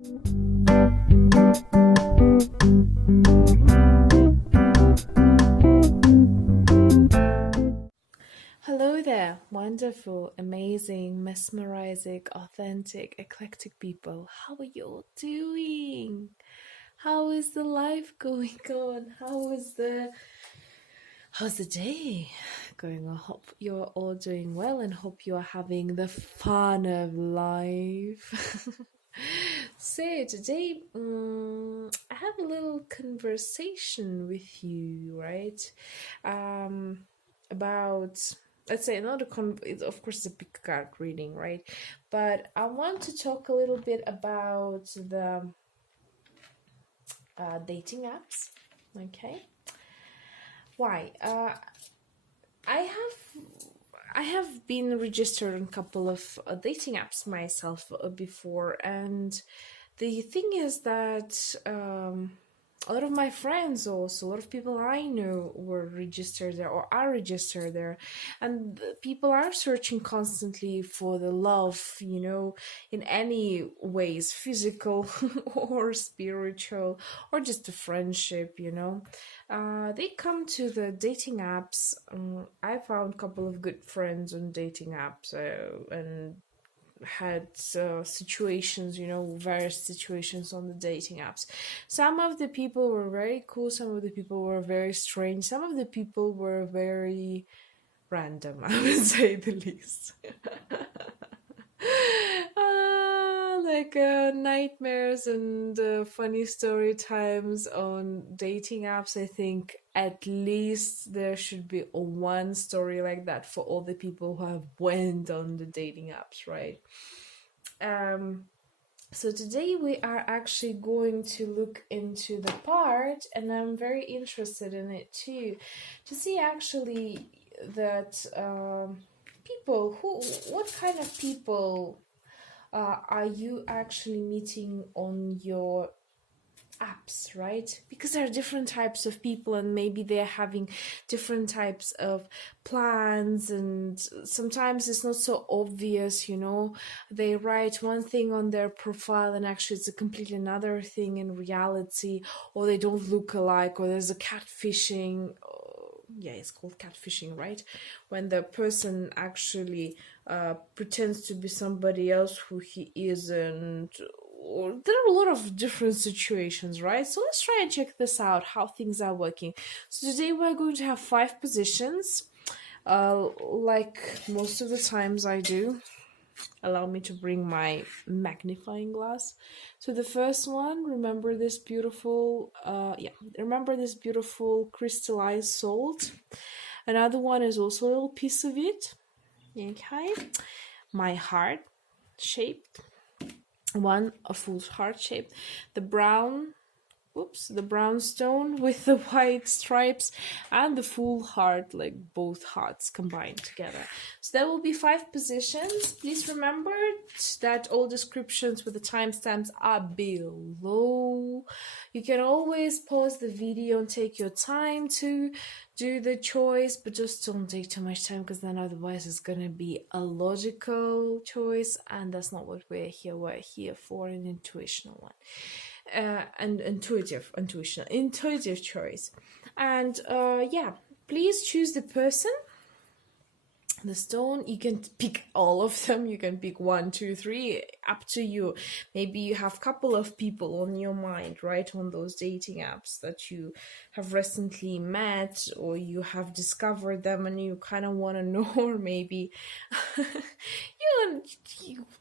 Hello there, wonderful, amazing, mesmerizing, authentic, eclectic people. How are you all doing? How is the life going on? How's the day going on? Hope you're all doing well and hope you are having the fun of life. So today, I have a little conversation with you, right? About, let's say, not it's, of course, it's a big card reading, right? But I want to talk a little bit about the dating apps. Okay, why? I have been registered on a couple of dating apps myself before, and the thing is that a lot of my friends, also a lot of people I know, were registered there or are registered there, and people are searching constantly for the love, in any ways, physical or spiritual, or just a friendship. They come to the dating apps. I found a couple of good friends on dating apps, and had situations, various situations on the dating apps. Some of the people were very cool, some of the people were very strange, some of the people were very random, I would say the least. Like nightmares and funny story times on dating apps. I think at least there should be one story like that for all the people who have went on the dating apps, right? Um, so today we are actually going to look into the part, and I'm very interested in it too, to see actually that people who, what kind of people are you actually meeting on your apps, right? Because there are different types of people, and maybe they're having different types of plans, and sometimes it's not so obvious. They write one thing on their profile and actually it's a completely another thing in reality, or they don't look alike, or there's a catfishing. Yeah, it's called catfishing, right? When the person actually pretends to be somebody else who he isn't. Or there are a lot of different situations, right? So let's try and check this out, how things are working. So today we're going to have 5 positions, like most of the times I do. Allow me to bring my magnifying glass. So the first one, remember this beautiful crystallized salt. Another one is also a little piece of it. Okay, my heart shaped one, a full heart shape, the brown stone with the white stripes, and the full heart, like both hearts combined together. So there will be 5 positions. Please remember that all descriptions with the timestamps are below. You can always pause the video and take your time to do the choice, but just don't take too much time, because then otherwise it's gonna be a logical choice, and that's not what we're here. We're here for an intuitional one. And intuitive choice. And please choose the person, the stone. You can pick all of them, you can pick 1, 2, 3, up to you. Maybe you have a couple of people on your mind, right, on those dating apps that you have recently met, or you have discovered them and you kind of want to know, or maybe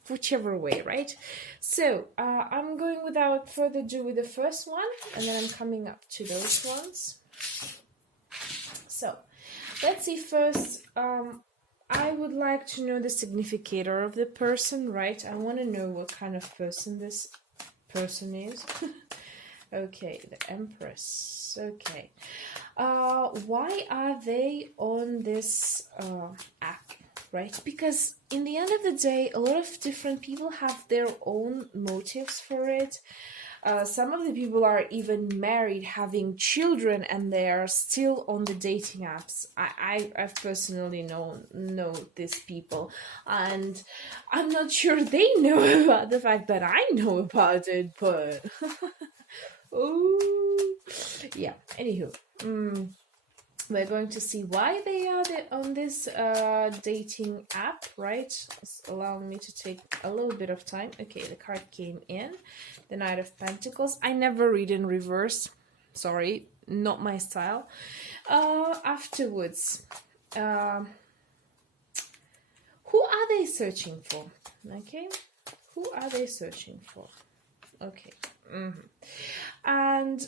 whichever way, right? So I'm going without further ado with the first one, and then I'm coming up to those ones. So let's see first. I would like to know the significator of the person, right? I want to know what kind of person this person is. Okay, the Empress. Okay. Why are they on this app, right? Because in the end of the day, a lot of different people have their own motives for it. Some of the people are even married, having children, and they are still on the dating apps. I've personally know these people, and I'm not sure they know about the fact that I know about it, but oh, yeah. Anywho, we're going to see why they are on this dating app, right? It's allowing me to take a little bit of time. Okay, the card came in, the Knight of Pentacles. I never read in reverse. Sorry, not my style. Afterwards, who are they searching for? Okay, who are they searching for? Okay. And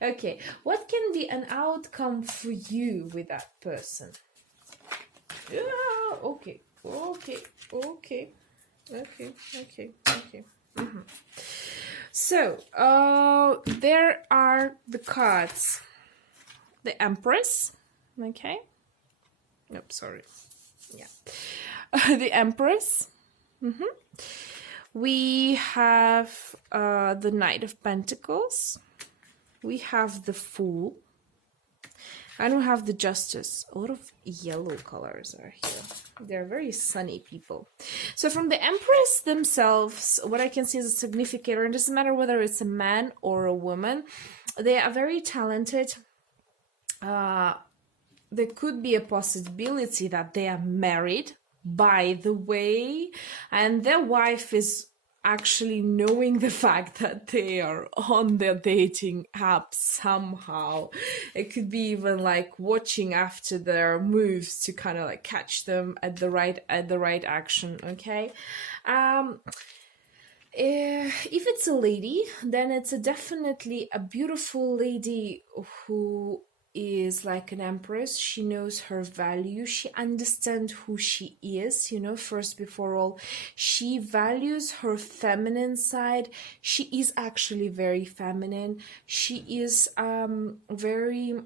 okay, what can be an outcome for you with that person? Yeah, okay. So, there are the cards. The Empress, okay? Nope, sorry. Yeah. The Empress. We have the Knight of Pentacles. We have the Fool. And we have the Justice. A lot of yellow colors are here. They're very sunny people. So from the Empress themselves, what I can see is a significator. It doesn't matter whether it's a man or a woman. They are very talented. There could be a possibility that they are married, by the way, and their wife is actually knowing the fact that they are on their dating app somehow. It could be even like watching after their moves to kind of like catch them at the right action. Okay. If it's a lady, then it's definitely a beautiful lady who is like an empress. She knows her value. She understands who she is, first before all. She values her feminine side. She is actually very feminine. She is very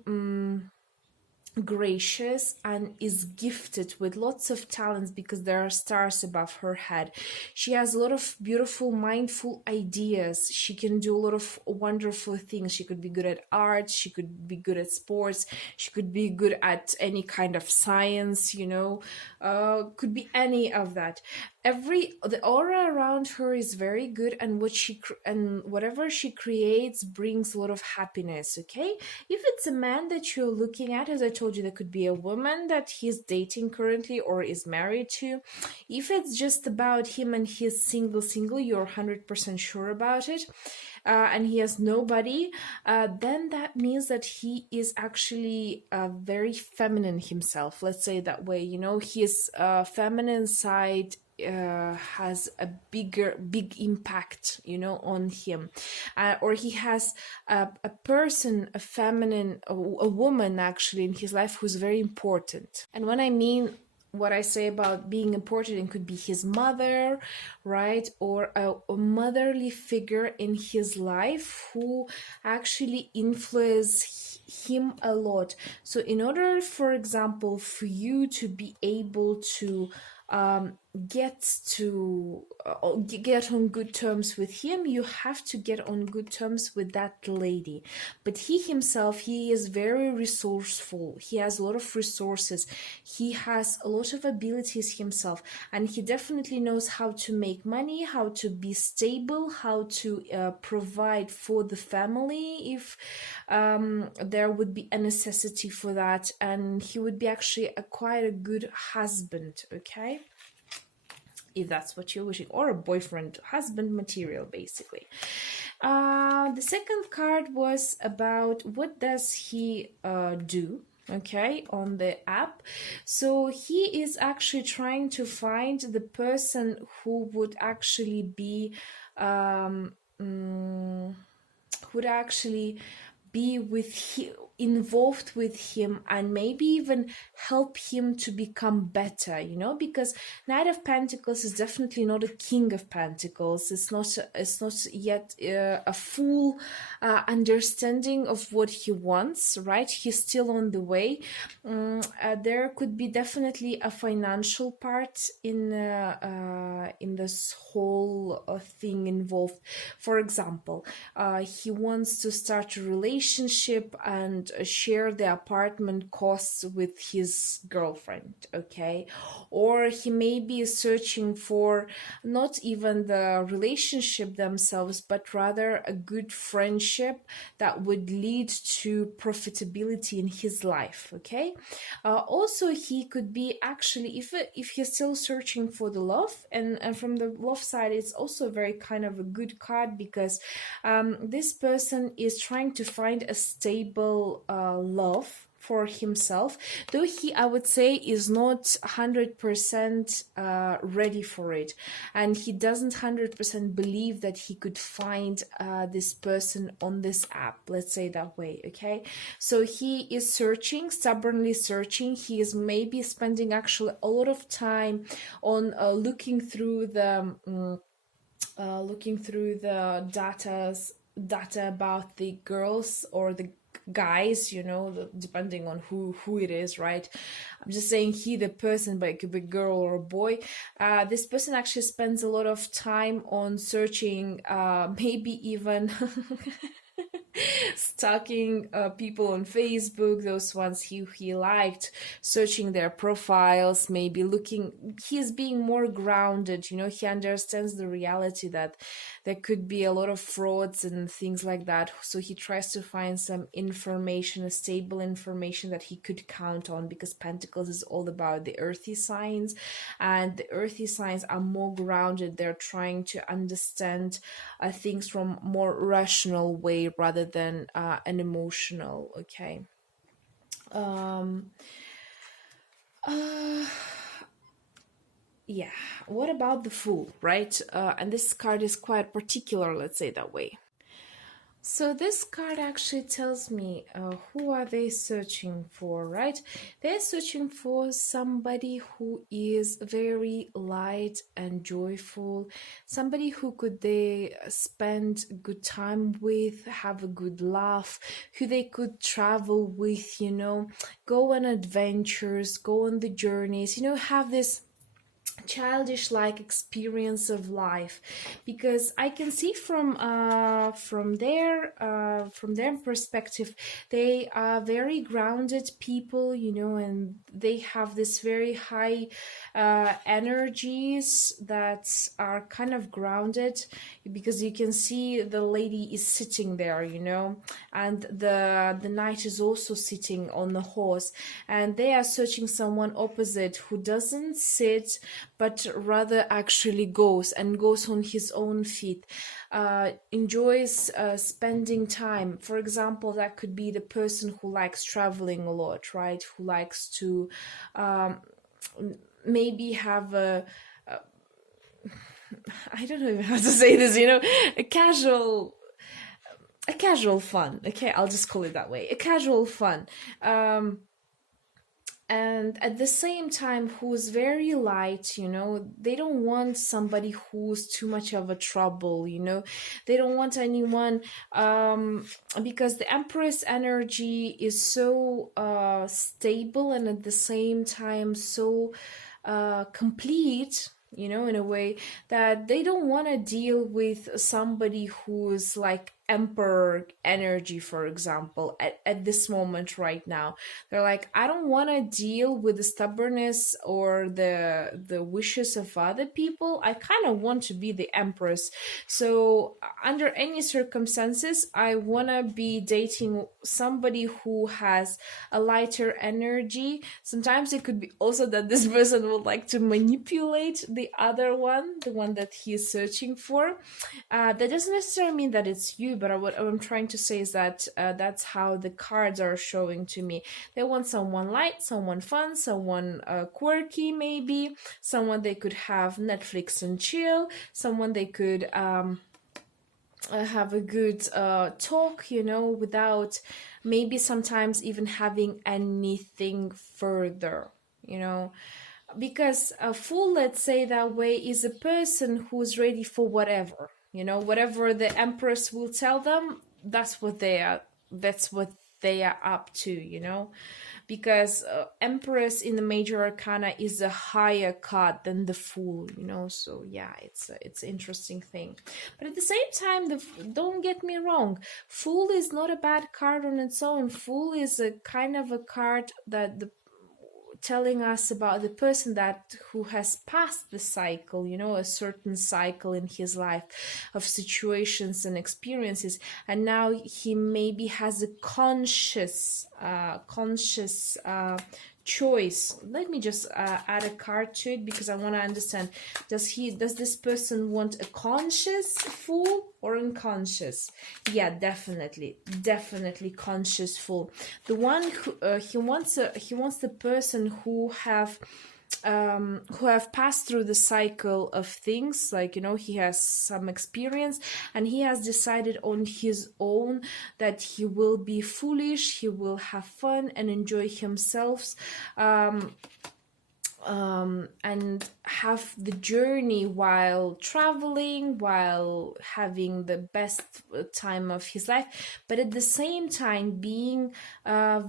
gracious and is gifted with lots of talents because there are stars above her head. She has a lot of beautiful, mindful ideas. She can do a lot of wonderful things. She could be good at art. She could be good at sports. She could be good at any kind of science, could be any of that. The aura around her is very good, and whatever she creates brings a lot of happiness. Okay, if it's a man that you're looking at, as I told you, there could be a woman that he's dating currently or is married to. If it's just about him and he's single, you're 100% sure about it, and he has nobody, then that means that he is actually very feminine himself. Let's say it that way. His feminine side has a big impact on him, or he has a person, a feminine, a woman actually in his life who's very important. And when I mean what I say about being important, it could be his mother, right? Or a motherly figure in his life who actually influence him a lot. So in order, for example, for you to be able to get on good terms with him, you have to get on good terms with that lady. But he himself, he is very resourceful. He has a lot of resources. He has a lot of abilities himself, and he definitely knows how to make money, how to be stable, how to provide for the family if there would be a necessity for that, and he would be actually quite a good husband, okay? If that's what you're wishing, or a boyfriend, husband material, basically. The second card was about what does he do, okay, on the app. So he is actually trying to find the person who would actually be with involved with him and maybe even help him to become better, because Knight of Pentacles is definitely not a King of Pentacles. It's not yet a full understanding of what he wants, right? He's still on the way. There could be definitely a financial part in this whole thing involved. For example, he wants to start a relationship and share the apartment costs with his girlfriend, okay? Or he may be searching for not even the relationship themselves, but rather a good friendship that would lead to profitability in his life, okay? Also, he could be actually, if he's still searching for the love, and from the love side, it's also very kind of a good card, because this person is trying to find a stable love for himself, though he, I would say, is not 100% ready for it, and he doesn't 100% believe that he could find this person on this app, let's say that way, okay? So he is searching, stubbornly searching. He is maybe spending actually a lot of time on looking through the data about the girls or the guys, depending on who it is, right? I'm just saying he, the person, but it could be a girl or a boy. This person actually spends a lot of time on searching, maybe even stalking people on Facebook, those ones he liked, searching their profiles, maybe looking. He's being more grounded, he understands the reality that there could be a lot of frauds and things like that, so he tries to find some information, a stable information that he could count on, because Pentacles is all about the earthy signs, and the earthy signs are more grounded. They're trying to understand things from more rational way rather than an emotional, okay? Yeah, what about the Fool, right? And this card is quite particular, let's say that way. So this card actually tells me who are they searching for, right? They're searching for somebody who is very light and joyful, somebody who could they spend good time with, have a good laugh, who they could travel with, go on adventures, go on the journeys, have this childish like experience of life, because I can see from their perspective, they are very grounded people, and they have this very high energies that are kind of grounded, because you can see the lady is sitting there, and the knight is also sitting on the horse, and they are searching someone opposite who doesn't sit but rather actually goes on his own feet, enjoys spending time. For example, that could be the person who likes traveling a lot, right? Who likes to maybe have I don't know even how to say this, a casual fun. Okay, I'll just call it that way. A casual fun. And at the same time, who's very light, they don't want somebody who's too much of a trouble, they don't want anyone, because the Empress energy is so stable, and at the same time so complete, in a way that they don't want to deal with somebody who's like Emperor energy, for example, at this moment right now. They're like, I don't want to deal with the stubbornness or the wishes of other people. I kind of want to be the Empress. So under any circumstances, I want to be dating somebody who has a lighter energy. Sometimes it could be also that this person would like to manipulate the other one, the one that he is searching for. That doesn't necessarily mean that it's you, but what I'm trying to say is that that's how the cards are showing to me. They want someone light, someone fun, someone quirky, maybe someone they could have Netflix and chill, someone they could have a good talk, you know, without maybe sometimes even having anything further, you know. Because a fool, let's say that way, is a person who's ready for whatever, you know, whatever the empress will tell them, that's what they are up to, you know. Because empress in the major arcana is a higher card than the fool, you know. So yeah, it's an interesting thing. But at the same time, don't get me wrong, fool is not a bad card on its own. Fool is a kind of a card that the telling us about the person that who has passed the cycle, you know, a certain cycle in his life of situations and experiences, and now he maybe has a conscious choice. Let me just add a card to it because I want to understand, does this person want a conscious fool or unconscious? Yeah, definitely conscious fool. The one who he wants the person who have passed through the cycle of things, like, you know, he has some experience and he has decided on his own that he will be foolish, he will have fun and enjoy himself, and have the journey while traveling, while having the best time of his life, but at the same time being a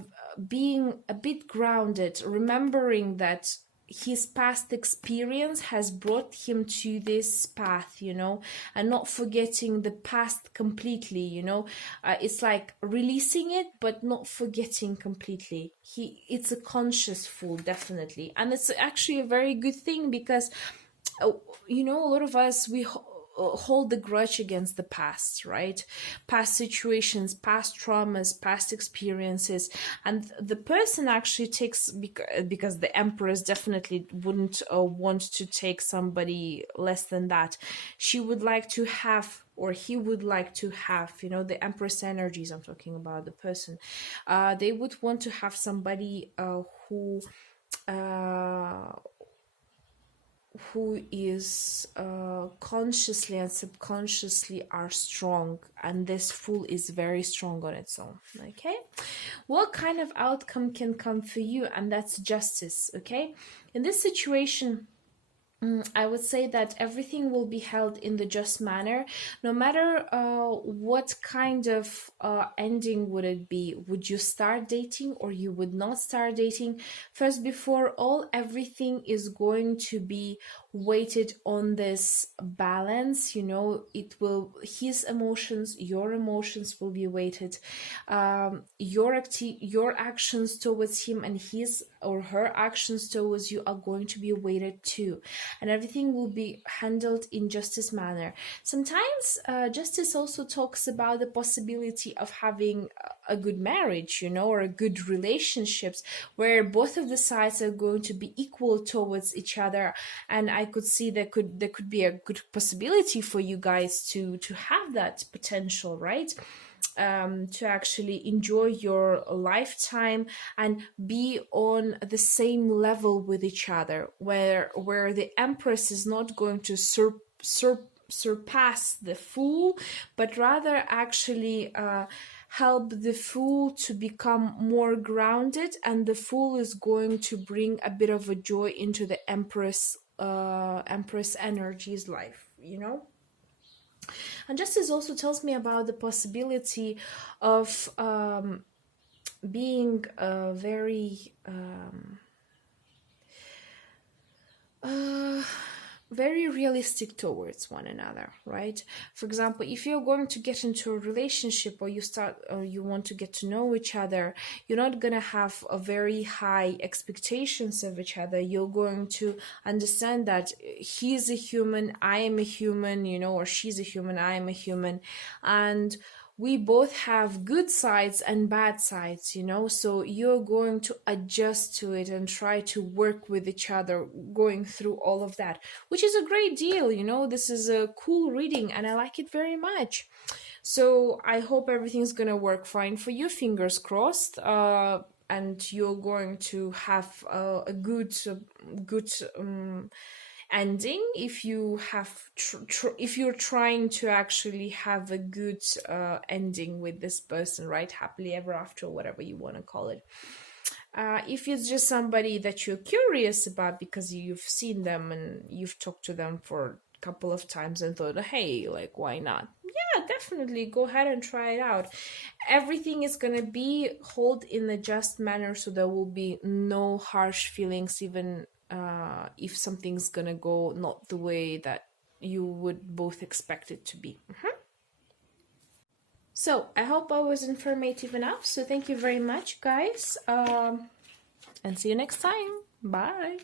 bit grounded, remembering that his past experience has brought him to this path, you know, and not forgetting the past completely, you know. It's like releasing it but not forgetting completely. It's a conscious fool, definitely, and it's actually a very good thing because you know, a lot of us, we hold the grudge against the past, right? Past situations, past traumas, past experiences, and the person actually takes, because the empress definitely wouldn't want to take somebody less than that. She would like to have, or he would like to have, you know, the empress energies, I'm talking about the person, they would want to have somebody uh, who is consciously and subconsciously are strong, and this fool is very strong on its own. Okay, what kind of outcome can come for you? And that's justice. Okay, in this situation, I would say that everything will be held in the just manner, no matter what kind of ending would it be. Would you start dating or you would not start dating? First, before all, everything is going to be weighted on this balance. You know, it will, his emotions, your emotions will be weighted. Your actions towards him and his or her actions towards you are going to be weighted too, and everything will be handled in justice manner. Sometimes justice also talks about the possibility of having a good marriage, you know, or a good relationships where both of the sides are going to be equal towards each other. And I could see there could be a good possibility for you guys to have that potential, right? To actually enjoy your lifetime and be on the same level with each other, where the empress is not going to surpass the fool, but rather actually help the fool to become more grounded, and the fool is going to bring a bit of a joy into the empress energy's life, you know. And justice also tells me about the possibility of being uh, very realistic towards one another, right? For example, if you're going to get into a relationship, or you want to get to know each other, you're not going to have a very high expectations of each other. You're going to understand that he's a human, I am a human, you know, or she's a human, I am a human, and we both have good sides and bad sides, you know, so you're going to adjust to it and try to work with each other going through all of that, which is a great deal, you know. This is a cool reading and I like it very much. So I hope everything's gonna work fine for you, fingers crossed. And you're going to have a good ending if you have if you're trying to actually have a good ending with this person, right? Happily ever after, whatever you want to call it. If it's just somebody that you're curious about because you've seen them and you've talked to them for a couple of times and thought, hey, like, why not? Yeah, definitely go ahead and try it out. Everything is going to be held in a just manner, so there will be no harsh feelings, even if something's going to go not the way that you would both expect it to be. So I hope I was informative enough. So thank you very much, guys. And see you next time. Bye.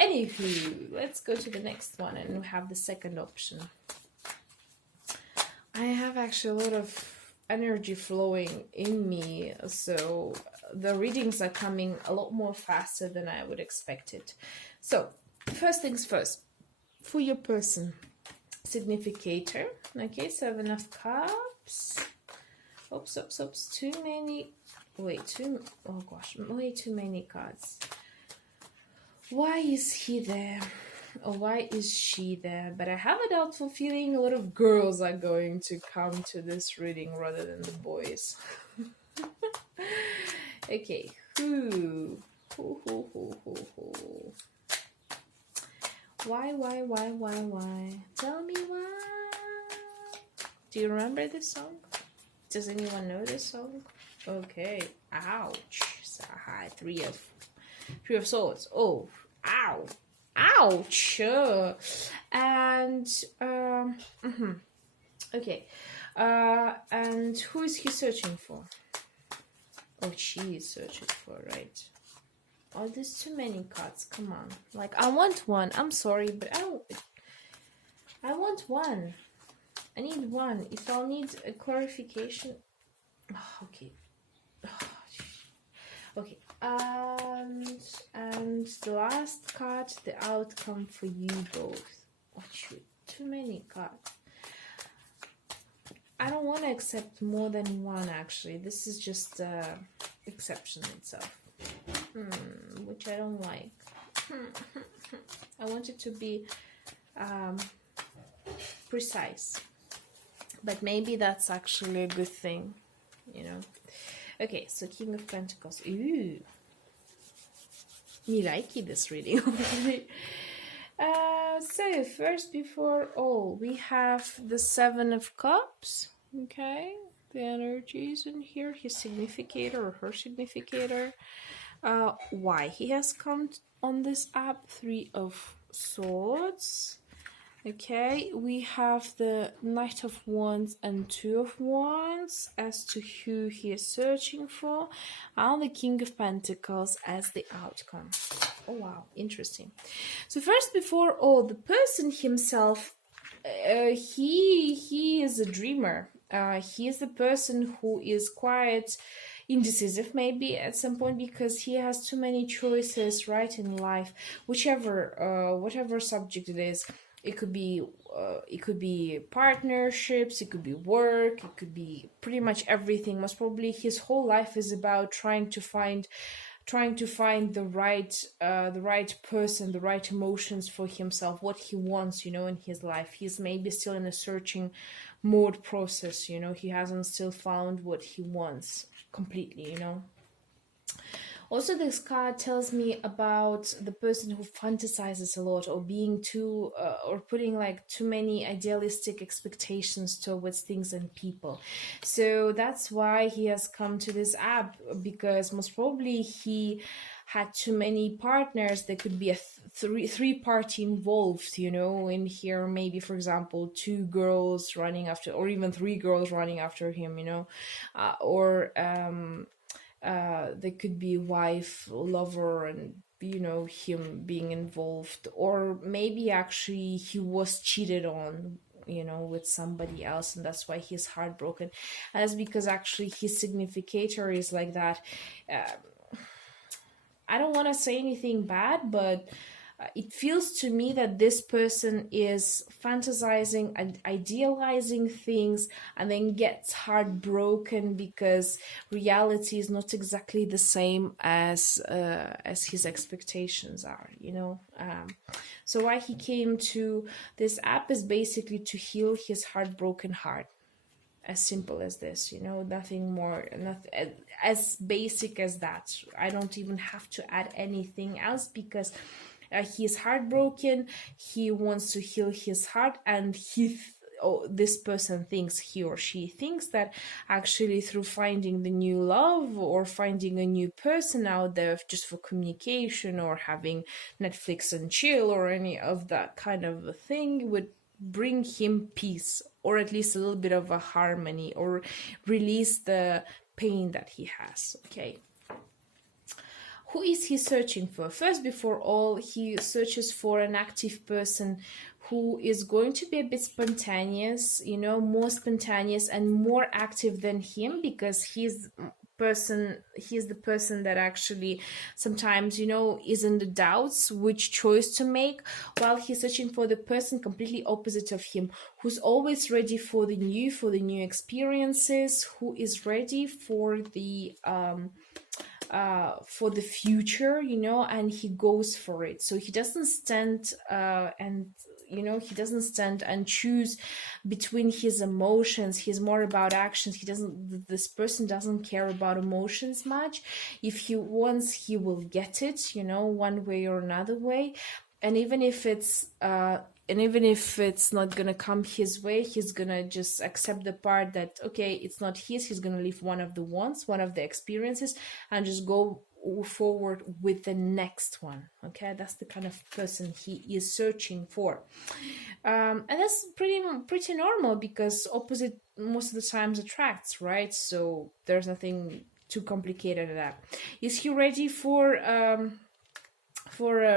Anywho, let's go to the next one, and we have the second option. I have actually a lot of energy flowing in me, so the readings are coming a lot more faster than I would expect it. So first things first, for your person, significator. Okay, 7 of Cups. Oops, too many. Way too many cards. Why is he there? Or why is she there? But I have a doubtful feeling a lot of girls are going to come to this reading rather than the boys. Okay, who? Why? Tell me why. Do you remember this song? Does anyone know this song? Okay. Ouch. Three of swords. Oh, ow. Ouch. And okay. And who is he searching for? Oh, she is searching for, right? Oh, there's too many cards. Come on. Like, I want one. I'm sorry, but I want one. I need one. If I'll need a clarification. Oh, okay. Okay. And the last card, the outcome for you both. Oh, shoot. Too many cards. I don't want to accept more than one, actually. This is just exception itself. Which I don't like. I want it to be precise. But maybe that's actually a good thing, you know. Okay, so King of Pentacles. Ooh. Me likey this reading already. So first, before all, we have the 7 of Cups. Okay, the energies in here. His significator or her significator. Why he has come on this app. 3 of Swords. Okay, we have the Knight of Wands and 2 of Wands as to who he is searching for, and the King of Pentacles as the outcome. Oh wow, interesting. So first, before all, the person himself, he is a dreamer. He is the person who is quite indecisive maybe at some point because he has too many choices right in life, whatever subject it is. It could be partnerships, it could be work, it could be pretty much everything. Most probably his whole life is about trying to find the right person, the right emotions for himself, what he wants, in his life. He's maybe still in a searching mode process, he hasn't still found what he wants completely, Also, this card tells me about the person who fantasizes a lot, or being too, or putting like too many idealistic expectations towards things and people. So that's why he has come to this app, because most probably he had too many partners. There could be a three party involved, in here. Maybe, for example, 2 girls running after, or even 3 girls running after him, there could be wife, lover, and him being involved, or maybe actually he was cheated on, with somebody else, and that's why he's heartbroken. And that's because actually his significator is like that. I don't want to say anything bad, but it feels to me that this person is fantasizing and idealizing things and then gets heartbroken because reality is not exactly the same as his expectations are, you know. So why he came to this app is basically to heal his heartbroken heart. As simple as this, you know, nothing more, nothing as basic as that. I don't even have to add anything else because he's heartbroken. He wants to heal his heart, and this person thinks, he or she thinks, that actually through finding the new love or finding a new person out there just for communication or having Netflix and chill or any of that kind of a thing would bring him peace, or at least a little bit of a harmony, or release the pain that he has. Okay, who is he searching for? First, before all, he searches for an active person who is going to be a bit spontaneous, you know, more spontaneous and more active than him, because he's the person that actually sometimes, you know, is in the doubts which choice to make, while he's searching for the person completely opposite of him, who's always ready for the new experiences, who is ready for the future, you know, and he goes for it. So he doesn't stand and choose between his emotions. He's more about actions. This person doesn't care about emotions much. If he wants, he will get it, you know, one way or another way. And even if it's not gonna come his way, he's gonna just accept the part that, okay, it's not he's gonna leave one of the wants, one of the experiences, and just go forward with the next one. Okay, that's the kind of person he is searching for. And that's pretty normal, because opposite most of the times attracts, right? So there's nothing too complicated at that. Is he ready for a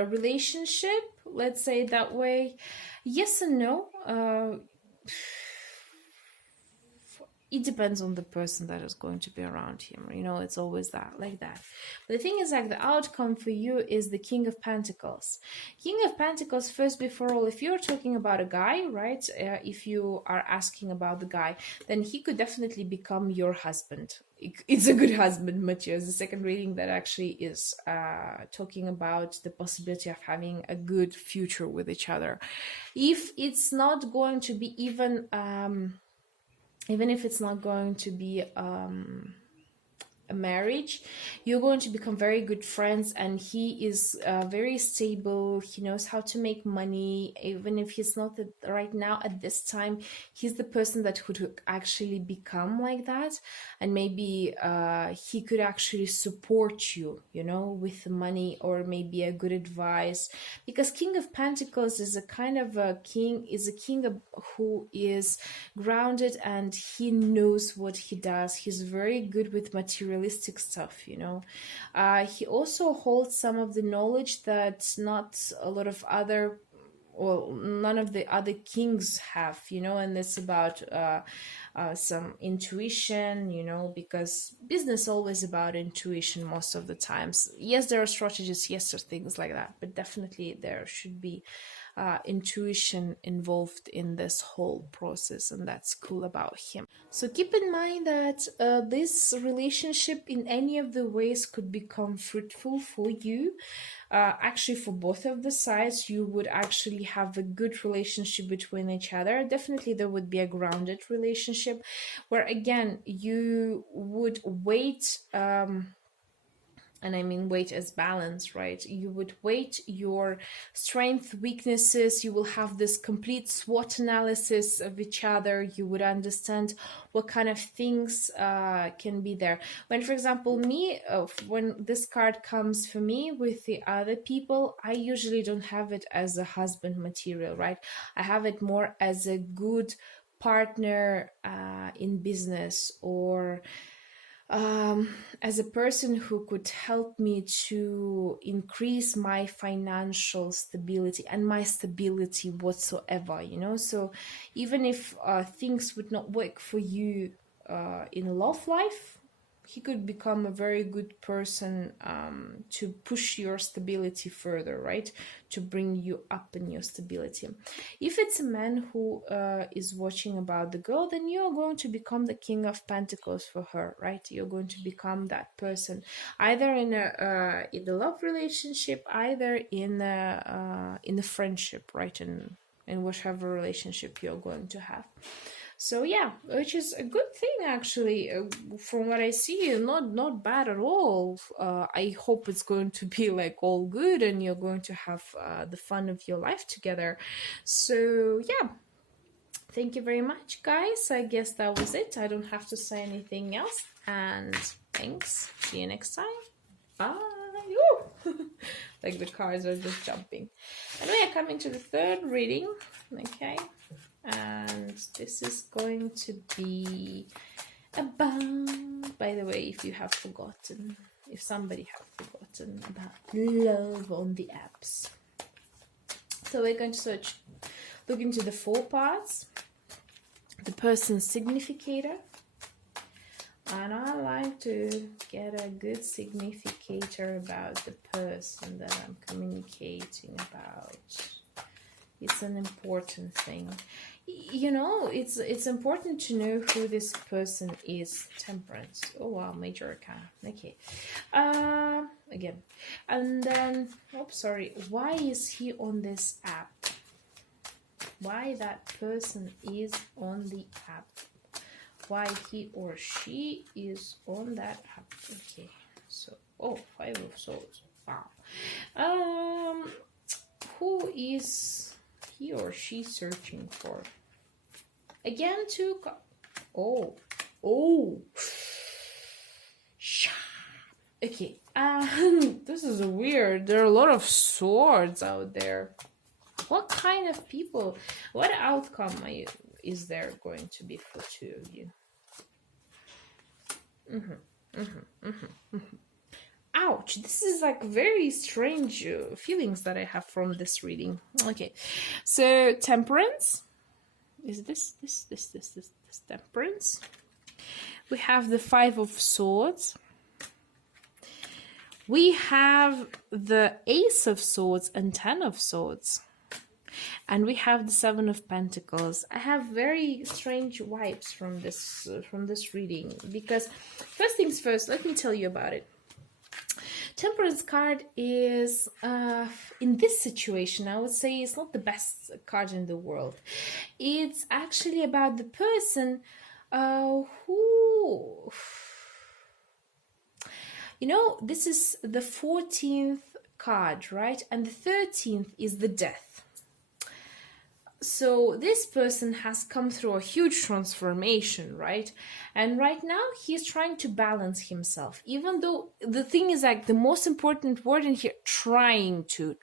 relationship, let's say it that way? Yes and no. It depends on the person that is going to be around him, you know. It's always like that. But the thing is, like, the outcome for you is the King of Pentacles. King of Pentacles, first before all, if you're talking about a guy, right, if you are asking about the guy, then he could definitely become your husband. It's a good husband material. The second reading that actually is talking about the possibility of having a good future with each other. If it's not going to be even if it's not going to be a marriage, you're going to become very good friends, and he is very stable. He knows how to make money, even if he's not right now at this time. He's the person that could actually become like that, and maybe he could actually support you, you know, with the money, or maybe a good advice, because King of Pentacles is a kind of a king, who is grounded, and he knows what he does. He's very good with materialistic stuff, you know. He also holds some of the knowledge that not a lot of other, well, none of the other kings have, you know, and it's about some intuition, you know, because business always about intuition most of the times. Yes, there are strategies, yes, there are things like that, but definitely there should be intuition involved in this whole process, and that's cool about him. So keep in mind that this relationship in any of the ways could become fruitful for you. Actually, for both of the sides, you would actually have a good relationship between each other. Definitely there would be a grounded relationship where, again, you would wait, and I mean weight as balance, right? You would weight your strength, weaknesses. You will have this complete SWOT analysis of each other. You would understand what kind of things can be there. When, for example, when this card comes for me with the other people, I usually don't have it as a husband material, right? I have it more as a good partner in business, or as a person who could help me to increase my financial stability and my stability whatsoever, you know. So even if things would not work for you in love life, he could become a very good person to push your stability further, right? To bring you up in your stability. If it's a man who is watching about the girl, then you're going to become the King of Pentacles for her, right? You're going to become that person, either in the love relationship, either in a friendship, right? In whatever relationship you're going to have. So yeah, which is a good thing actually. From what I see, not bad at all. I hope it's going to be like all good, and you're going to have the fun of your life together. So yeah, thank you very much, guys. I guess that was it. I don't have to say anything else. And thanks. See you next time. Bye. Like the cards are just jumping. And we are coming to the third reading. Okay. And this is going to be about, by the way, if you have forgotten, if somebody have forgotten about love on the apps. So we're going to look into the 4 parts, the person's significator, and I like to get a good significator about the person that I'm communicating about. It's an important thing. You know, it's important to know who this person is. Temperance. Oh wow, major arcana. Okay. Again. And then, oops, sorry. Why is he on this app? Why that person is on the app? Why he or she is on that app? Okay. So, oh, 5 of Swords. Wow. Who is he or she searching for? Again, 2 oh okay. This is weird. There are a lot of swords out there. What kind of people, what outcome is there going to be for 2 of you? Ouch, this is like very strange feelings that I have from this reading. Okay, so Temperance. Is this Temperance? We have the 5 of Swords. We have the Ace of Swords and 10 of Swords. And we have the 7 of Pentacles. I have very strange vibes from this reading, because first things first, let me tell you about it. Temperance card is, in this situation, I would say it's not the best card in the world. It's actually about the person who... You know, this is the 14th card, right? And the 13th is the Death. So this person has come through a huge transformation, right? And right now he's trying to balance himself, even though the thing is, like, the most important word in here, trying to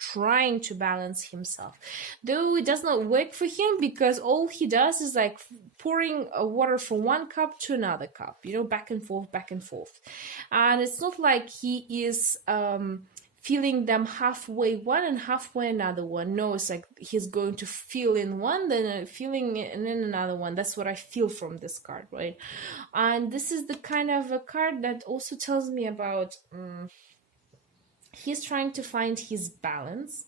balance himself, though it does not work for him, because all he does is like pouring water from one cup to another cup, you know, back and forth. And it's not like he is feeling them halfway one and halfway another one. No, it's like he's going to feel in one, then feeling and then another one. That's what I feel from this card, right? And this is the kind of a card that also tells me about he's trying to find his balance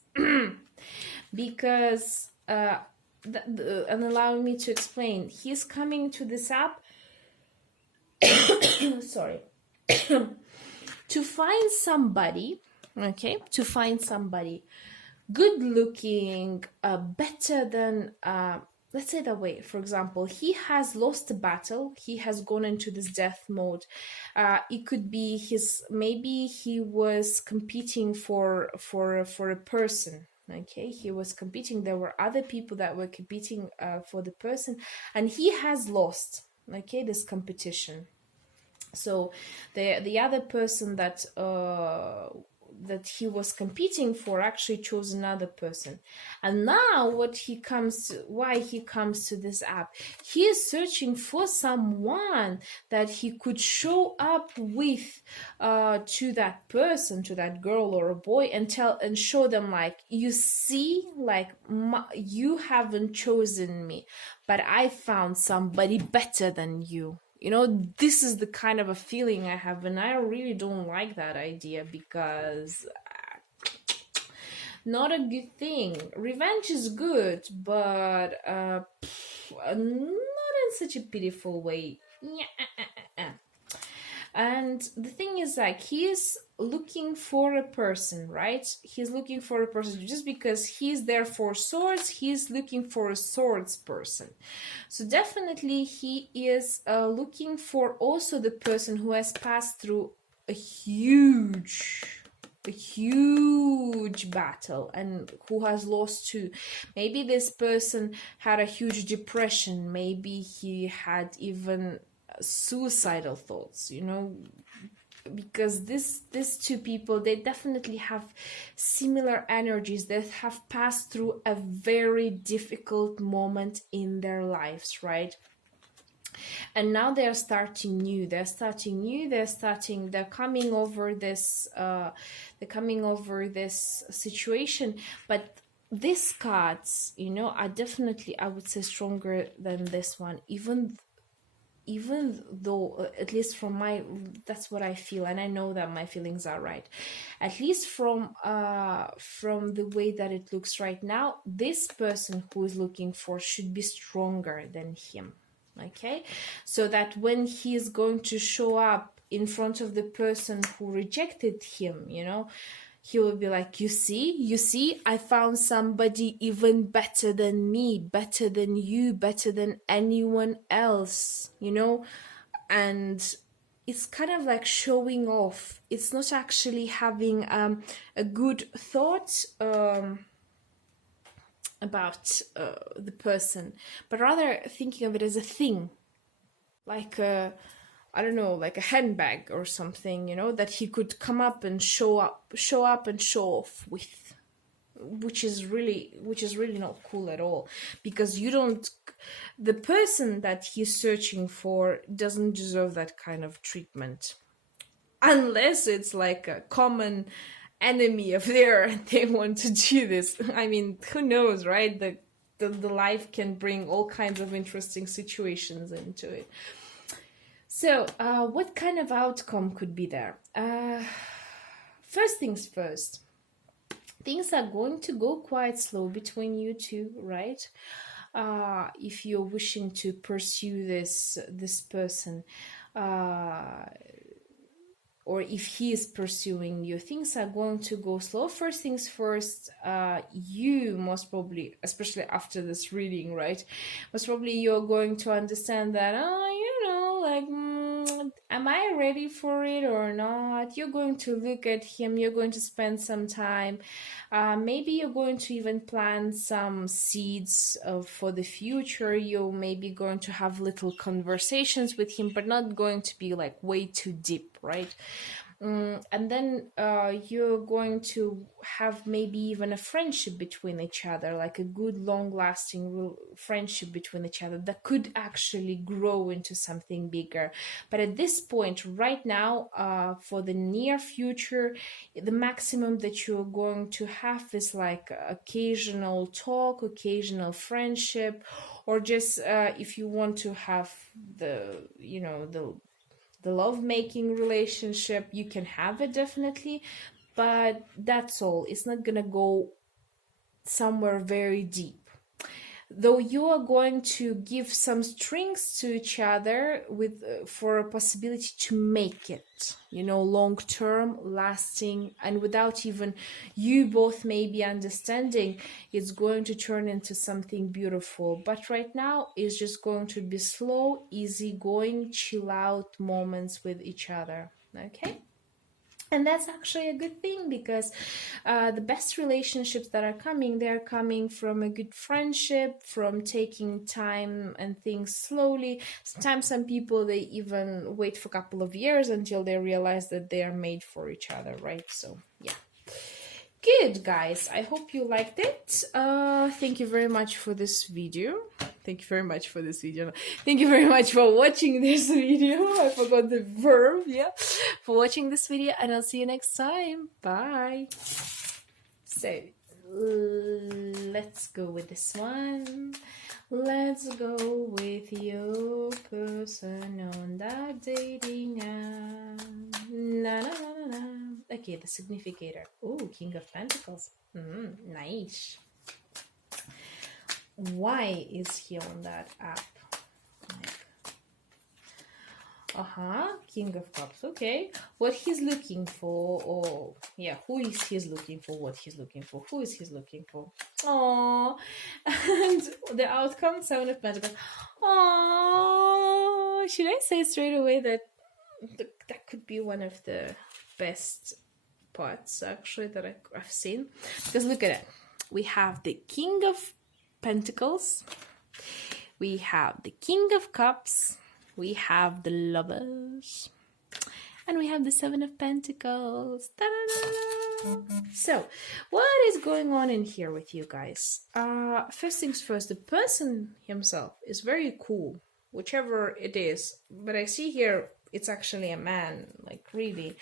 because and allowing me to explain, he's coming to this app sorry to find somebody. Okay, to find somebody good looking, better than, let's say that way. For example, he has lost a battle. He has gone into this death mode. It could be maybe he was competing for a person. Okay, he was competing. There were other people that were competing for the person, and he has lost. Okay, this competition. So the other person that he was competing for actually chose another person. And now why he comes to this app, he is searching for someone that he could show up with to that person, to that girl or a boy, and show them, like, you see, like, you haven't chosen me, but I found somebody better than you. You know, this is the kind of a feeling I have, and I really don't like that idea, because not a good thing. Revenge is good, but not in such a pitiful way. And the thing is, like, he is looking for a person, right? He's looking for a person. Just because he's there for swords, he's looking for a swords person. So definitely he is looking for also the person who has passed through a huge battle and who has lost too. Maybe this person had a huge depression. Maybe he had even suicidal thoughts, you know, because these two people, they definitely have similar energies that have passed through a very difficult moment in their lives, right? And now they're starting new, they're coming over this situation. But these cards, you know, are definitely, I would say, stronger than this one, even though, at least from that's what I feel, and I know that my feelings are right. At least from the way that it looks right now, this person who is looking for should be stronger than him. Okay, so that when he is going to show up in front of the person who rejected him, you know, he will be like, you see, I found somebody even better than me, better than you, better than anyone else, you know. And it's kind of like showing off. It's not actually having a good thought about the person, but rather thinking of it as a thing, like I don't know, like a handbag or something, you know, that he could come up and show up and show off with, which is really not cool at all, because the person that he's searching for doesn't deserve that kind of treatment, unless it's like a common enemy of theirs and they want to do this. I mean, who knows, right? The life can bring all kinds of interesting situations into it. So, what kind of outcome could be there? First things first, things are going to go quite slow between you two, right? If you're wishing to pursue this person, or if he is pursuing you, things are going to go slow. First things first, you most probably, especially after this reading, right, most probably you're going to understand that, you know, like, am I ready for it or not? You're going to look at him, you're going to spend some time, maybe you're going to even plant some seeds for the future. You're maybe going to have little conversations with him, but not going to be like way too deep, right? And then you're going to have maybe even a friendship between each other, like a good long-lasting friendship between each other that could actually grow into something bigger. But at this point right now, for the near future, the maximum that you're going to have is like occasional talk, occasional friendship, or just if you want to have the love-making relationship, you can have it definitely, but that's all. It's not gonna go somewhere very deep, though you are going to give some strings to each other with for a possibility to make it, long term, lasting, and without even you both maybe understanding, it's going to turn into something beautiful. But right now it's just going to be slow, easy going, chill out moments with each other. Okay. And that's actually a good thing, because the best relationships that are coming, they're coming from a good friendship, from taking time and things slowly. Sometimes some people, they even wait for a couple of years until they realize that they are made for each other, right? So, yeah. Good, guys. I hope you liked it. Thank you very much for this video. Thank you very much for this video. Thank you very much for watching this video. I forgot the verb, yeah. For watching this video, and I'll see you next time. Bye. So, let's go with this one. Let's go with your person on on that dating app. Na, na, na, na, na. Okay, the significator. Oh, King of Pentacles. Nice. Why is he on that app? King of Cups. Okay, what he's looking for, or yeah, who is he's looking for? What he's looking for? Who is he's looking for? Oh, and the outcome, Seven of Pentacles. Oh, should I say straight away that that could be one of the best parts actually that I've seen? Because look at it. We have the King of Pentacles. We have the King of Cups. We have the Lovers. And we have the Seven of Pentacles. Ta-da-da-da. So, what is going on in here with you guys? First things first, the person himself is very cool, whichever it is. But I see here it's actually a man. Like really,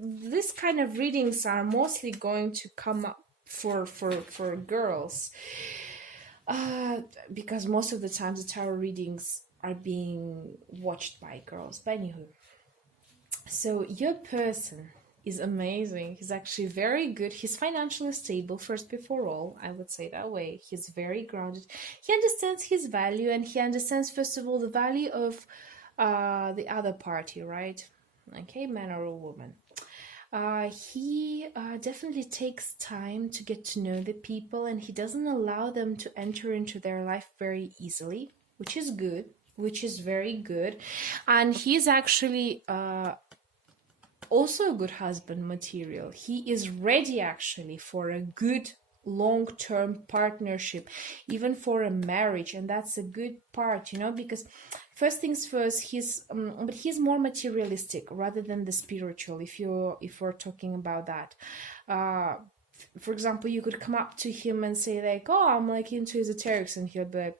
this kind of readings are mostly going to come up for girls. Because most of the times the tarot readings are being watched by girls. But anywho, so your person is amazing. He's actually very good. He's financially stable, first before all, I would say that way. He's very grounded. He understands his value, and he understands, first of all, the value of the other party, right? Okay, man or a woman. He definitely takes time to get to know the people, and he doesn't allow them to enter into their life very easily, which is good, which is very good. And he's actually also a good husband material. He is ready actually for a good long-term partnership, even for a marriage, and that's a good part, you know, because first things first, but he's more materialistic rather than the spiritual, if we're talking about that. For example, you could come up to him and say like, oh, I'm like into esoterics, and he'll be like,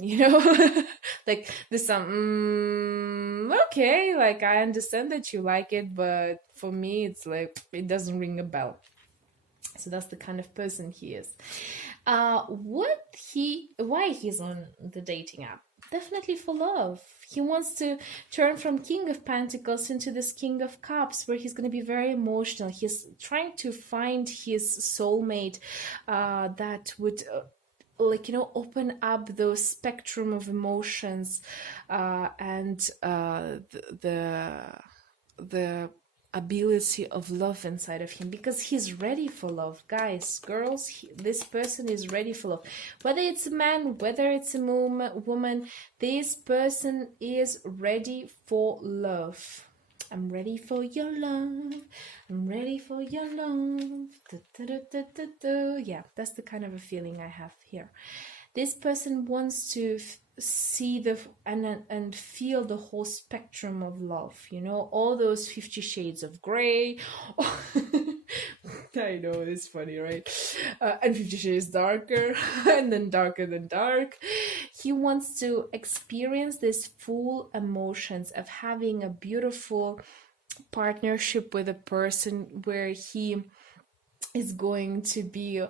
you know, like this okay, like I understand that you like it, but for me it's like it doesn't ring a bell. So that's the kind of person he is. Why he's on the dating app? Definitely for love. He wants to turn from King of Pentacles into this King of Cups, where he's going to be very emotional. He's trying to find his soulmate that would like, you know, open up those spectrum of emotions and the ability of love inside of him, because he's ready for love, guys, girls. This person is ready for love, whether it's a man, whether it's a woman. This person is ready for love. I'm ready for your love. I'm ready for your love. Yeah, that's the kind of a feeling I have here. This person wants to see and feel the whole spectrum of love, you know, all those 50 shades of gray. I know, it's funny, right? And 50 shades darker, and then darker than dark. He wants to experience this full emotions of having a beautiful partnership with a person where he is going to be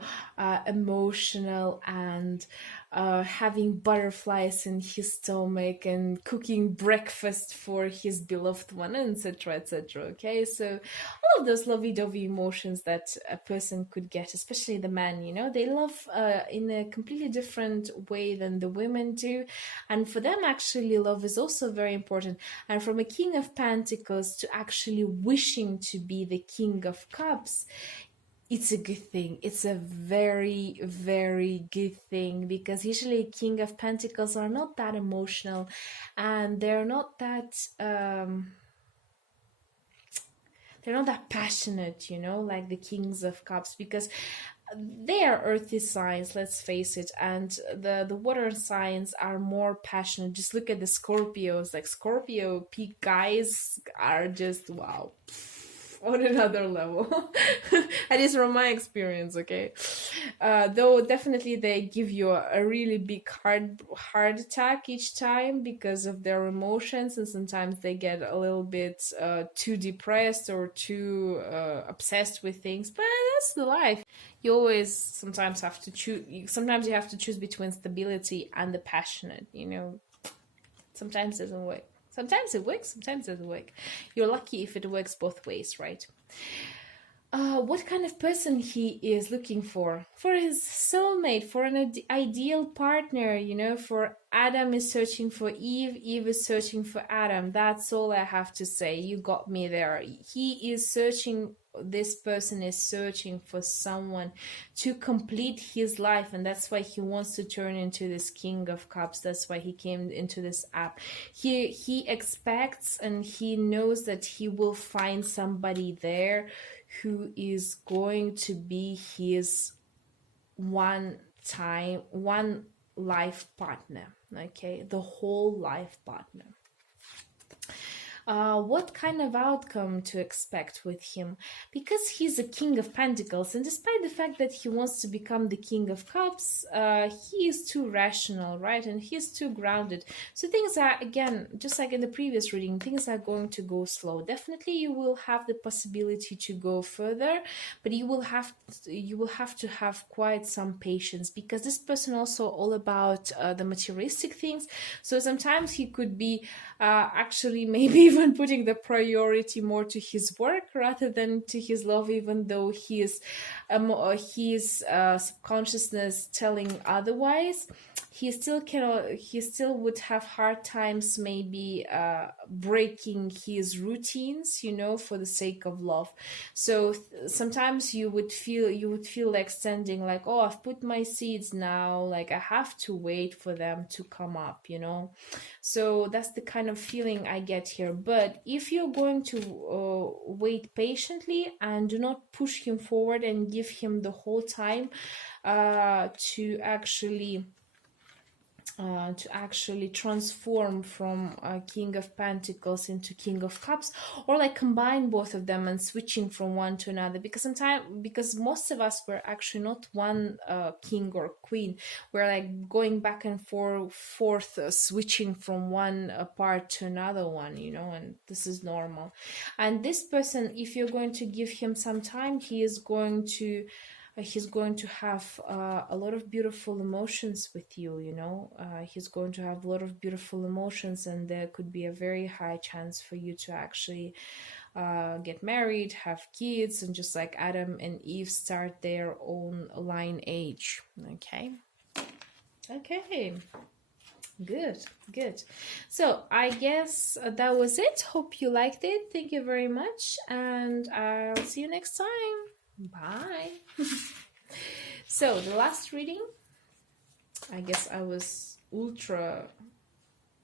emotional and having butterflies in his stomach and cooking breakfast for his beloved one, etc., etc. Okay, so all of those lovey-dovey emotions that a person could get, especially the man, you know, they love in a completely different way than the women do, and for them actually love is also very important. And from a King of Pentacles to actually wishing to be the King of Cups, it's a good thing. It's a very, very good thing, because usually King of Pentacles are not that emotional, and they're not that passionate, you know, like the Kings of Cups, because they are earthy signs, let's face it, and the water signs are more passionate. Just look at the Scorpios. Like Scorpio peak guys are just wow, on another level. At least from my experience, okay? Though definitely they give you a really big heart attack each time because of their emotions, and sometimes they get a little bit too depressed or too obsessed with things, but that's the life. You always sometimes have to choose. Sometimes you have to choose between stability and the passionate. You know, sometimes it doesn't work. Sometimes it works. Sometimes it doesn't work. You're lucky if it works both ways, right? What kind of person he is looking for his soulmate, for an ideal partner. You know, for Adam is searching for Eve, Eve is searching for Adam. That's all I have to say. You got me there. He is searching, this person is searching for someone to complete his life, and that's why he wants to turn into this King of Cups. That's why he came into this app. He expects and he knows that he will find somebody there who is going to be his one life partner. Okay, the whole life partner. What kind of outcome to expect with him? Because he's a King of Pentacles, and despite the fact that he wants to become the King of Cups, he is too rational, right? And he's too grounded. So things are, again, just like in the previous reading, things are going to go slow. Definitely you will have the possibility to go further, but you will have to have quite some patience, because this person also all about the materialistic things. So sometimes he could be actually maybe even putting the priority more to his work rather than to his love, even though his subconsciousness telling otherwise. He still would have hard times maybe breaking his routines, you know, for the sake of love. So sometimes you would feel like standing like, oh, I've put my seeds now, like I have to wait for them to come up, you know. So that's the kind of feeling I get here. But if you're going to wait patiently and do not push him forward and give him the whole time to actually transform from King of Pentacles into King of Cups, or like combine both of them and switching from one to another, because most of us were actually not one king or queen. We're like going back and forth switching from one part to another one, you know, and this is normal. And this person, if you're going to give him some time, he's going to have a lot of beautiful emotions with you, you know. He's going to have a lot of beautiful emotions, and there could be a very high chance for you to actually get married, have kids, and just like Adam and Eve start their own lineage. Okay, good. So I guess that was it. Hope you liked it. Thank you very much, and I'll see you next time. Bye. So the last reading, I guess I was ultra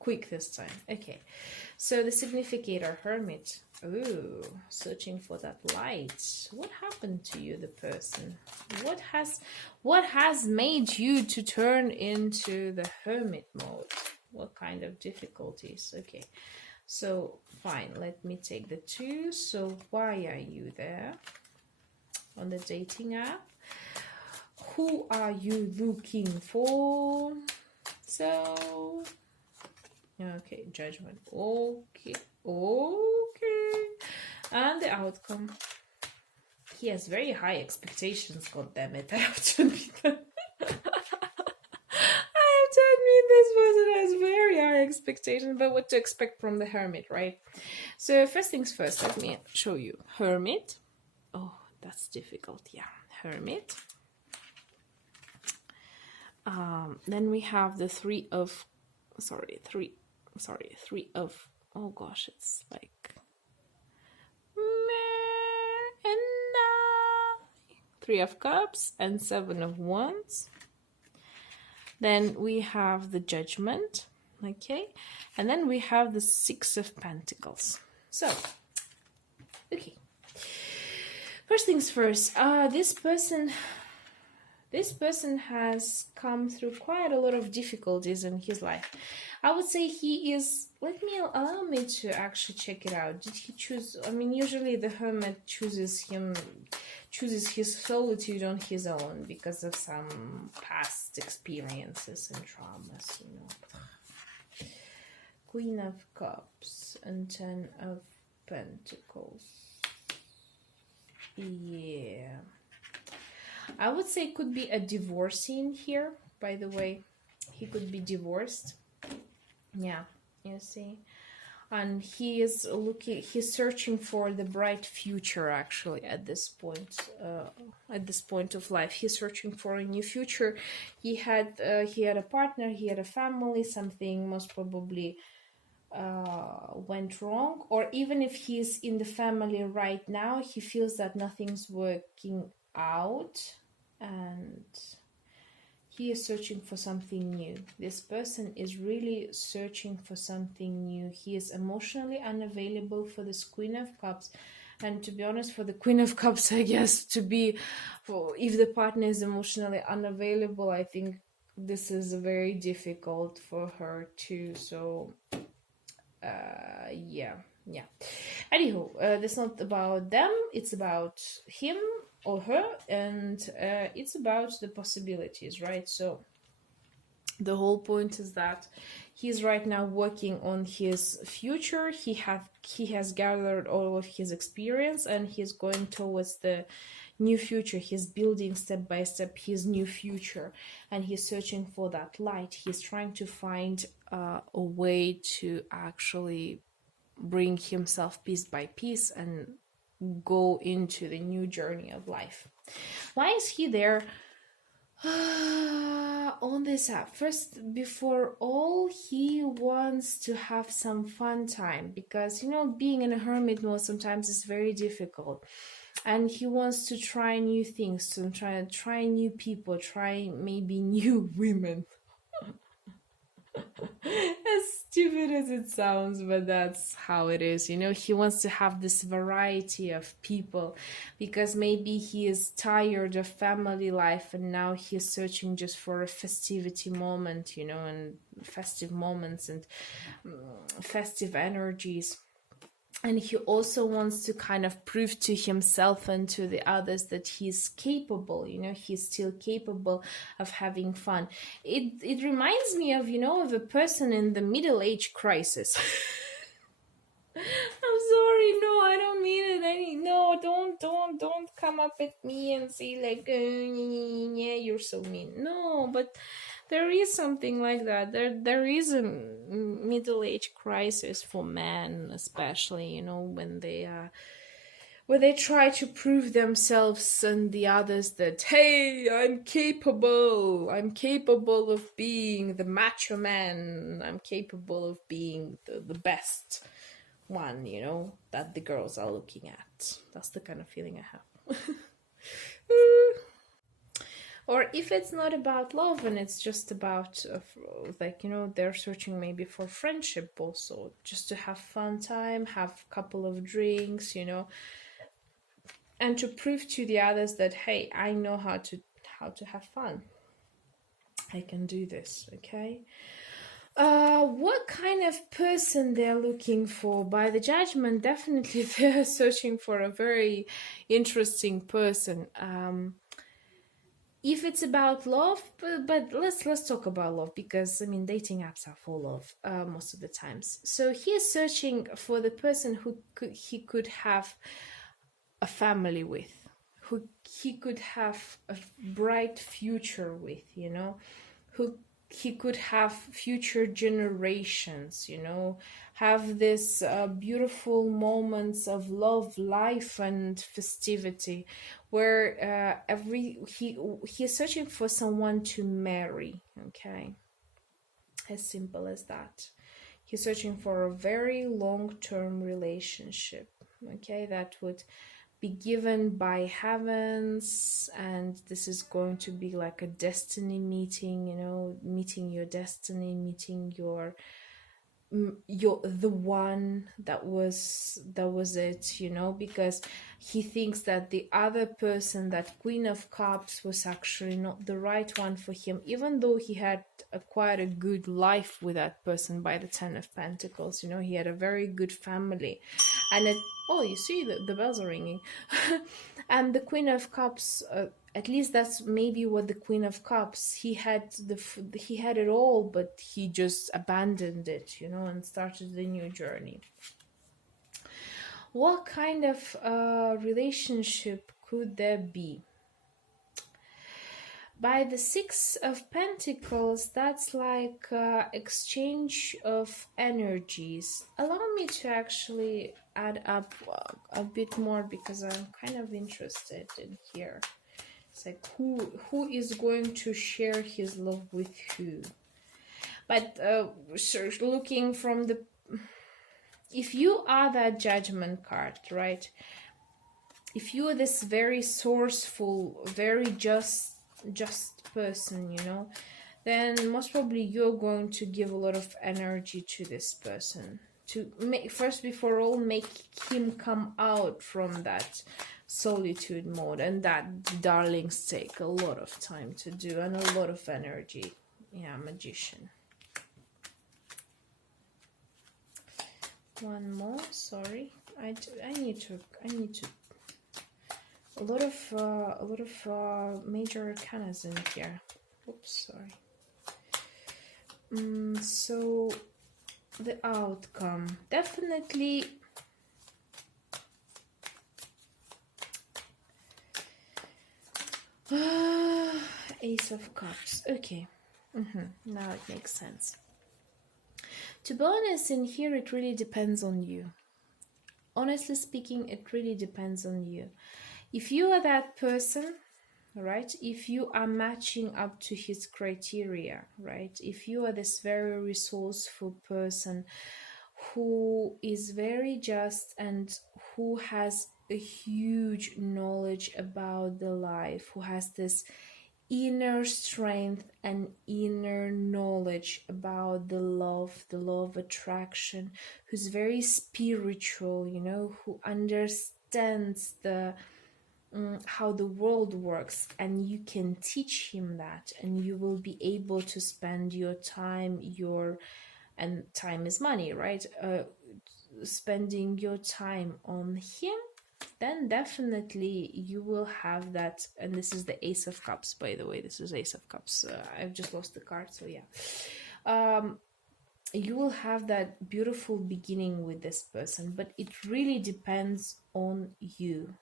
quick this time. Okay, so the significator, Hermit. Ooh, searching for that light. What happened to you, the person? What has made you to turn into the Hermit mode? What kind of difficulties? Okay, so fine, let me take the two. So why are you there on the dating app? Who are you looking for? So, okay, judgment. Okay. And the outcome. He has very high expectations, god damn it. I have to admit that. I have to admit this person has very high expectations, but what to expect from the Hermit, right? So first things first, let me show you. Hermit. Oh, that's difficult. Yeah, Hermit. Then we have the three of, oh gosh, it's like, Three of Cups and Seven of Wands. Then we have the Judgment, okay, and then we have the Six of Pentacles. So, okay, first things first, this person has come through quite a lot of difficulties in his life. I would say he is, allow me to actually check it out. Did he choose, I mean, usually the Hermit chooses his solitude on his own because of some past experiences and traumas, you know. Queen of Cups and Ten of Pentacles. Yeah. I would say it could be a divorce scene here, by the way. He could be divorced. Yeah, you see. And he's searching for the bright future, actually, at this point of life. He's searching for a new future. He had a partner, he had a family, something most probably went wrong, or even if he's in the family right now, he feels that nothing's working out, and he is searching for something new. This person is really searching for something new. He is emotionally unavailable for this Queen of Cups. And to be honest, for the Queen of Cups, I guess, if the partner is emotionally unavailable, I think this is very difficult for her too. So, yeah. Anywho, that's not about them, it's about him or her, and it's about the possibilities, right? So the whole point is that he's right now working on his future. He has gathered all of his experience, and he's going towards the new future. He's building step by step his new future, and he's searching for that light. He's trying to find a way to actually bring himself piece by piece and go into the new journey of life. Why is he there on this app? First, before all, he wants to have some fun time, because being in a hermit mode sometimes is very difficult, and he wants to try new things, to try new people, try maybe new women. As stupid as it sounds, but that's how it is. He wants to have this variety of people, because maybe he is tired of family life, and now he's searching just for a festivity moment, and festive moments and festive energies. And he also wants to kind of prove to himself and to the others that he's capable, he's still capable of having fun. It reminds me of a person in the middle age crisis. I'm sorry, no, I don't mean it. No, don't come up at me and say like, yeah, you're so mean. No, but there is something like that. There is a middle age crisis for men, especially when they try to prove themselves and the others that, hey, I'm capable of being the macho man, I'm capable of being the best one, that the girls are looking at. That's the kind of feeling I have. Or if it's not about love and it's just about they're searching maybe for friendship also, just to have fun time, have a couple of drinks, and to prove to the others that, hey, I know how to have fun, I can do this. Okay. What kind of person they're looking for? By the judgment, definitely they're searching for a very interesting person. If it's about love, but let's talk about love, because dating apps are full of most of the times. So he is searching for the person who he could have a family with, who he could have a bright future with, who he could have future generations, have this beautiful moments of love, life, and festivity, where he's searching for someone to marry. Okay, as simple as that. He's searching for a very long-term relationship. Okay, that would be given by heavens, and this is going to be like a destiny meeting, meeting your destiny, meeting your the one that was it, because he thinks that the other person, that Queen of Cups, was actually not the right one for him, even though he had quite a good life with that person. By the Ten of Pentacles, he had a very good family, and you see the bells are ringing. And the Queen of Cups, at least that's maybe what the Queen of Cups, he had it all, but he just abandoned it, and started the new journey. What kind of relationship could there be? by the Six of Pentacles, that's like exchange of energies. Allow me to actually add up a bit more, because I'm kind of interested in here. It's like who is going to share his love with who? But looking from the, if you are that Judgment card, right? If you are this very sourceful, very just person, you know, then most probably you're going to give a lot of energy to this person to make, first before all, make him come out from that solitude mode. And that, darlings, take a lot of time to do and a lot of energy. Yeah, Magician. One more, sorry. I need to a lot of major arcanas in here. Oops, sorry. So the outcome, definitely Ace of Cups. Okay. Now it makes sense. To be honest, in here it really depends on you. Honestly speaking, it really depends on you. If you are that person, right? If you are matching up to his criteria, right? If you are this very resourceful person who is very just and who has a huge knowledge about the life, who has this inner strength and inner knowledge about the love attraction, who's very spiritual, you know, who understands the how the world works, and you can teach him that, and you will be able to spend your time, and time is money, right? Spending your time on him, then definitely you will have that. And this is the Ace of Cups, by the way. This is Ace of Cups. I've just lost the card, so yeah. You will have that beautiful beginning with this person, but it really depends on you.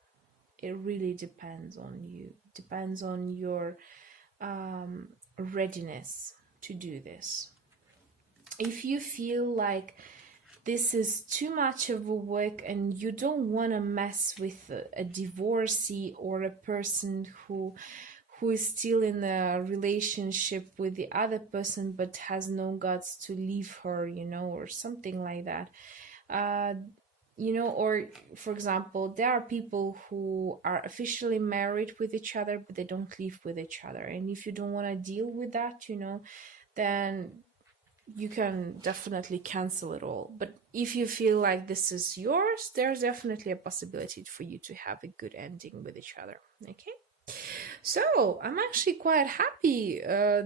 It really depends on you. Depends on your readiness to do this. If you feel like this is too much of a work and you don't want to mess with a divorcee or a person who is still in a relationship with the other person but has no guts to leave her, you know, or something like that. You know, or for example, there are people who are officially married with each other, but they don't live with each other. And if you don't want to deal with that, you know, then you can definitely cancel it all. But if you feel like this is yours, there's definitely a possibility for you to have a good ending with each other. Okay. So I'm actually quite happy.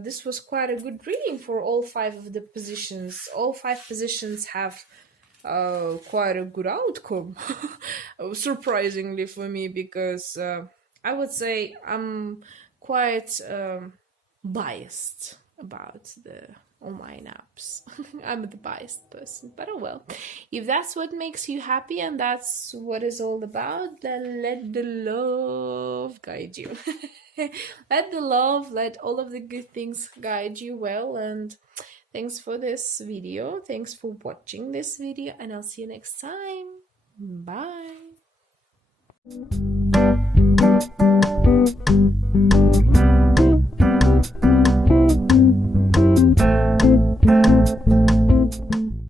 This was quite a good reading for all 5 of the positions. All 5 positions have quite a good outcome, surprisingly for me, because I would say I'm quite biased about all my naps. I'm the biased person, but oh well. If that's what makes you happy and that's what it's all about, then let the love guide you. Let the love, let all of the good things guide you well. And thanks for this video. Thanks for watching this video, and I'll see you next time. Bye.